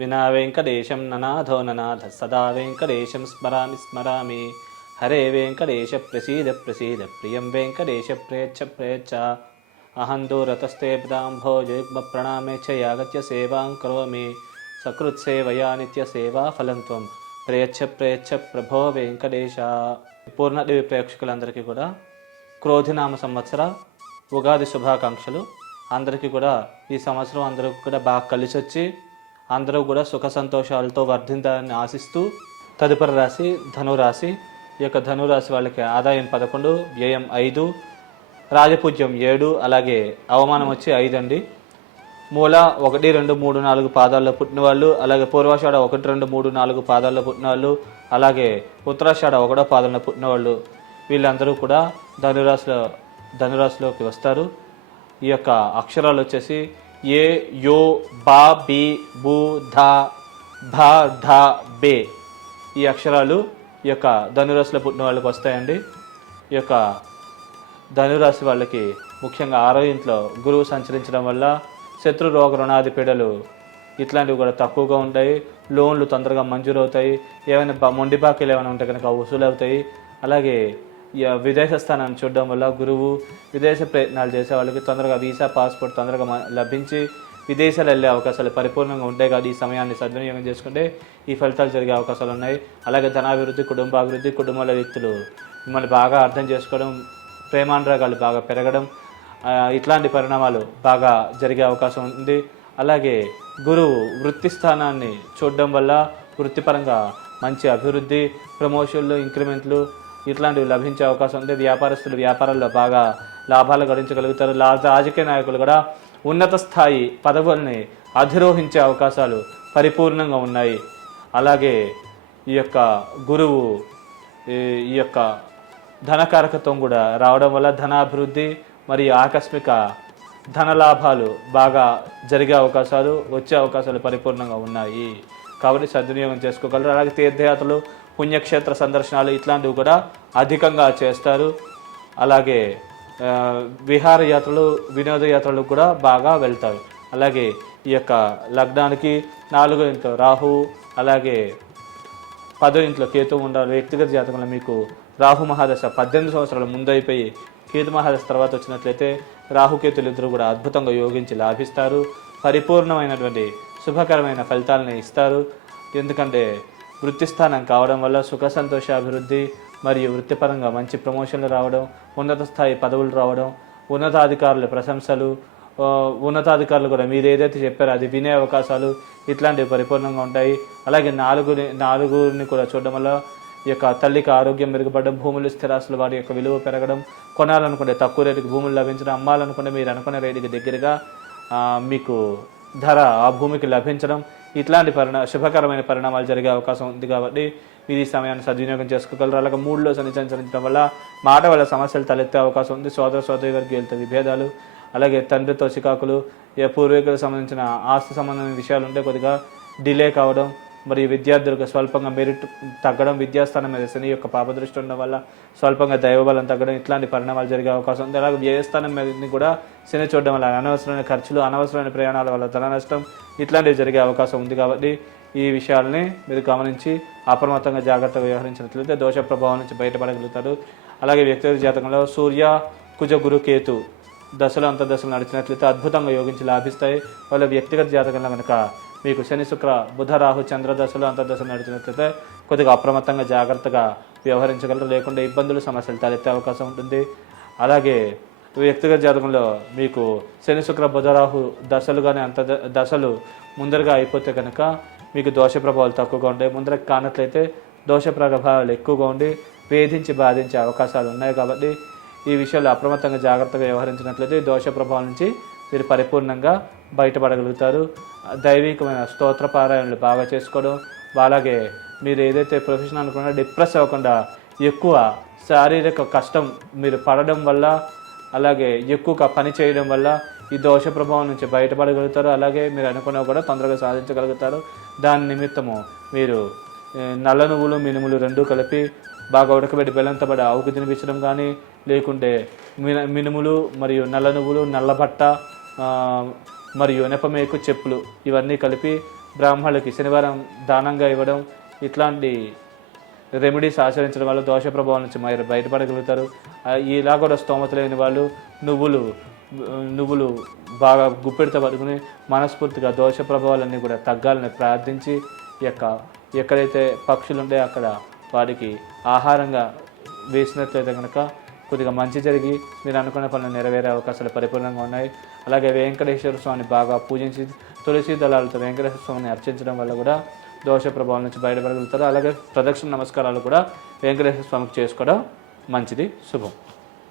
వినా వెంకటేశం ననాథో ననాథ సదా వెంకటేశం స్మరామి స్మరామి హరే వెంకటేశ ప్రసీద ప్రసీద ప్రియం వెంకటేశ ప్రేచ్ఛ ప్రేచ్ఛ అహం దూరతస్తే పదాంభోజయుగ్మ ప్రణామే చ యాగత్య సేవాం కరోమి సకృత్సేవయా నిత్య సేవా ఫలం త్వం ప్రేచ్ఛ ప్రేచ్ఛ ప్రభో వెంకటేశ పూర్ణదేవి ప్రేక్షకులందరికీ కూడా క్రోధినామ సంవత్సర ఉగాది శుభాకాంక్షలు. అందరికీ కూడా ఈ సంవత్సరం అందరూ కూడా బాగా కలిసి వచ్చి అందరూ కూడా సుఖ సంతోషాలతో వర్ధించాలని ఆశిస్తూ తదుపరి రాశి ధనురాశి. ఈ యొక్క ధనురాశి వాళ్ళకి ఆదాయం పదకొండు వ్యయం ఐదు రాజపూజ్యం ఏడు అలాగే అవమానం వచ్చి ఐదు అండి మూల ఒకటి రెండు మూడు నాలుగు పాదాల్లో పుట్టిన వాళ్ళు అలాగే పూర్వాషాఢ ఒకటి రెండు మూడు నాలుగు పాదాల్లో పుట్టిన వాళ్ళు అలాగే ఉత్తరాషాఢ ఒకటో పాదంలో పుట్టిన వాళ్ళు వీళ్ళందరూ కూడా ధనురాశిలో ధనురాశిలోకి వస్తారు. ఈ యొక్క అక్షరాలు వచ్చేసి ఏ యో బా బి బు ధ భ ధ బే. ఈ అక్షరాలు ఈ యొక్క ధనురాశిలో పుట్టిన వాళ్ళకి వస్తాయండి. ఈ యొక్క ధనురాశి వాళ్ళకి ముఖ్యంగా ఆరో ఇంట్లో గురువు సంచరించడం వల్ల శత్రు రోగ రుణాది పీడలు ఇట్లాంటివి కూడా తక్కువగా ఉంటాయి. లోన్లు తొందరగా మంజూరు అవుతాయి ఏమైనా మొండి బాకీలు ఏమైనా ఉంటే కనుక వసూలు అవుతాయి అలాగే విదేశ స్థానాన్ని చూడడం వల్ల గురువు విదేశ ప్రయత్నాలు చేసే వాళ్ళకి తొందరగా వీసా పాస్పోర్ట్ తొందరగా లభించి విదేశాలు వెళ్ళే అవకాశాలు పరిపూర్ణంగా ఉంటాయి కాదు ఈ సమయాన్ని సద్వినియోగం చేసుకుంటే ఈ ఫలితాలు జరిగే అవకాశాలు ఉన్నాయి. అలాగే ధనాభివృద్ధి కుటుంబాభివృద్ధి కుటుంబాల వ్యక్తులు మిమ్మల్ని బాగా అర్థం చేసుకోవడం ప్రేమానురాగాలు బాగా పెరగడం ఇట్లాంటి పరిణామాలు బాగా జరిగే అవకాశం ఉంది. అలాగే గురువు వృత్తి స్థానాన్ని చూడడం వల్ల వృత్తిపరంగా మంచి అభివృద్ధి ప్రమోషన్లు ఇంక్రిమెంట్లు ఇట్లాంటివి లభించే అవకాశం ఉంది. వ్యాపారస్తులు వ్యాపారాల్లో బాగా లాభాలు గడించగలుగుతారు. రాజకీయ నాయకులు కూడా ఉన్నత స్థాయి పదవుల్ని అధిరోహించే అవకాశాలు పరిపూర్ణంగా ఉన్నాయి. అలాగే ఈ యొక్క గురువు ఈ- ఈ యొక్క ధనకారకత్వం కూడా రావడం వల్ల ధనాభివృద్ధి మరియు ఆకస్మిక ధన లాభాలు బాగా జరిగే అవకాశాలు వచ్చే అవకాశాలు పరిపూర్ణంగా ఉన్నాయి. కాబట్టి సద్వినియోగం చేసుకోగలరు. అలాగే తీర్థయాత్రలు పుణ్యక్షేత్ర సందర్శనాలు ఇట్లాంటివి కూడా అధికంగా చేస్తారు. అలాగే విహారయాత్రలు వినోదయాత్రలు కూడా బాగా వెళ్తారు. అలాగే ఈ యొక్క లగ్నానికి నాలుగో ఇంట్లో రాహు అలాగే పదో ఇంట్లో కేతు ఉండాలి. వ్యక్తిగత జాతకంలో మీకు రాహు మహాదశ పద్దెనిమిది సంవత్సరాల ముందు అయిపోయి కేతు మహాదశ తర్వాత వచ్చినట్లయితే రాహుకేతులు ఇద్దరు కూడా అద్భుతంగా యోగించి లాభిస్తారు. పరిపూర్ణమైనటువంటి శుభకరమైన ఫలితాలను ఇస్తారు. ఎందుకంటే వృత్తి స్థానం కావడం వల్ల సుఖ సంతోష అభివృద్ధి మరియు వృత్తిపరంగా మంచి ప్రమోషన్లు రావడం ఉన్నత స్థాయి పదవులు రావడం ఉన్నతాధికారుల ప్రశంసలు ఉన్నతాధికారులు కూడా మీరు ఏదైతే చెప్పారో అది వినే అవకాశాలు ఇట్లాంటివి పరిపూర్ణంగా ఉంటాయి. అలాగే నాలుగుని నాలుగుని కూడా చూడడం వల్ల ఈ యొక్క తల్లికి ఆరోగ్యం మెరుగుపడడం భూములు స్థిరాస్తులు వాటి యొక్క విలువ పెరగడం కొనాలనుకుంటే తక్కువ రేటుకి భూములు లభించడం అమ్మాలనుకుంటే మీరు అనుకునే రేటుకి దగ్గరగా మీకు ధర ఆ భూమికి లభించడం ఇట్లాంటి పరిణా శుభకరమైన పరిణామాలు జరిగే అవకాశం ఉంది కాబట్టి మీరు ఈ సమయాన్ని సద్వినియోగం చేసుకోగలరు? అలాగే మూడులో సంచరించడం వల్ల మాట వల్ల సమస్యలు తలెత్తే అవకాశం ఉంది. సోదర సోదరి గారికి వెళ్తే విభేదాలు అలాగే తండ్రితో చికాకులు ఏ పూర్వీకులకు సంబంధించిన ఆస్తి సంబంధమైన విషయాలు ఉంటే కొద్దిగా డిలే కావడం మరియు విద్యార్థులకు స్వల్పంగా మెరిట్ తగ్గడం విద్యాస్థానం మీద శని యొక్క పాపదృష్టి ఉండడం వల్ల స్వల్పంగా దైవబలం తగ్గడం ఇట్లాంటి పరిణామాలు జరిగే అవకాశం ఉంది. అలాగే వ్యయస్థానం మీద కూడా శని చూడడం వల్ల అనవసరమైన ఖర్చులు అనవసరమైన ప్రయాణాల వల్ల ధన నష్టం ఇట్లాంటివి జరిగే అవకాశం ఉంది కాబట్టి ఈ విషయాలని మీరు గమనించి అప్రమత్తంగా జాగ్రత్తగా వ్యవహరించినట్లయితే దోష ప్రభావం నుంచి బయటపడగలుగుతారు. అలాగే వ్యక్తిగత జాతకంలో సూర్య కుజ గురు కేతు దశలు అంత దశలు నడిచినట్లయితే అద్భుతంగా యోగించి లాభిస్తాయి. వాళ్ళ వ్యక్తిగత జాతకంలో కనుక మీకు శని శుక్ర బుధ రాహు చంద్ర అంతర్దశ అంతర్దశలు నడిచినట్లయితే కొద్దిగా అప్రమత్తంగా జాగ్రత్తగా వ్యవహరించగలరు. లేకుండా ఇబ్బందులు సమస్యలు తలెత్తే అవకాశం ఉంటుంది. అలాగే వ్యక్తిగత జాతకంలో మీకు శని శుక్ర బుధరాహు దశలు కానీ అంత దశలు ముందరగా అయిపోతే కనుక మీకు దోష ప్రభావాలు తక్కువగా ఉంటాయి. ముందరకు కానట్లయితే దోష ప్రభావాలు ఎక్కువగా ఉండి వేధించి బాధించే అవకాశాలు ఉన్నాయి కాబట్టి ఈ విషయాలు అప్రమత్తంగా జాగ్రత్తగా వ్యవహరించినట్లయితే దోష ప్రభావం నుంచి మీరు పరిపూర్ణంగా బయటపడగలుగుతారు. దైవికమైన స్తోత్ర పారాయణలు బాగా చేసుకోవడం అలాగే మీరు ఏదైతే ప్రొఫెషన్ అనుకున్నా డిప్రెస్ అవ్వకుండా ఎక్కువ శారీరక కష్టం మీరు పడడం వల్ల అలాగే ఎక్కువగా పని చేయడం వల్ల ఈ దోష ప్రభావం నుంచి బయటపడగలుగుతారు. అలాగే మీరు అనుకున్నవి కూడా తొందరగా సాధించగలుగుతారు. దాని నిమిత్తము మీరు నల్ల నువ్వులు మినుములు రెండు కలిపి బాగా ఉడకబెట్టి బెల్లంతో పడి ఆవుకు తినిపించడం కానీ లేకుంటే మిన మినుములు మరియు నల్ల నువ్వులు నల్లబట్ట మరియు నెపమేకు చెప్పులు ఇవన్నీ కలిపి బ్రాహ్మణులకి శనివారం దానంగా ఇవ్వడం ఇట్లాంటి రెమెడీస్ ఆచరించడం వల్ల దోష ప్రభావం నుంచి మరి బయటపడగలుగుతారు. ఇలా కూడా స్తోమత లేని వాళ్ళు నువ్వులు నువ్వులు బాగా గుప్పెడితో పట్టుకుని మనస్ఫూర్తిగా దోష ప్రభావాలన్నీ కూడా తగ్గాలని ప్రార్థించి యొక్క ఎక్కడైతే పక్షులు ఉంటాయో అక్కడ వాటికి ఆహారంగా వేసినట్లయితే కనుక కొద్దిగా మంచి జరిగి మీరు అనుకున్న పనులు నెరవేరే అవకాశాలు పరిపూర్ణంగా ఉన్నాయి. అలాగే వెంకటేశ్వర స్వామిని బాగా పూజించి తులసి దళాలతో వెంకటేశ్వర స్వామిని అర్చించడం వల్ల కూడా దోష ప్రభావం నుంచి బయటపడగలుగుతారు. అలాగే ప్రదక్షిణ నమస్కారాలు కూడా వెంకటేశ్వర స్వామికి చేసుకోవడం మంచిది. శుభం.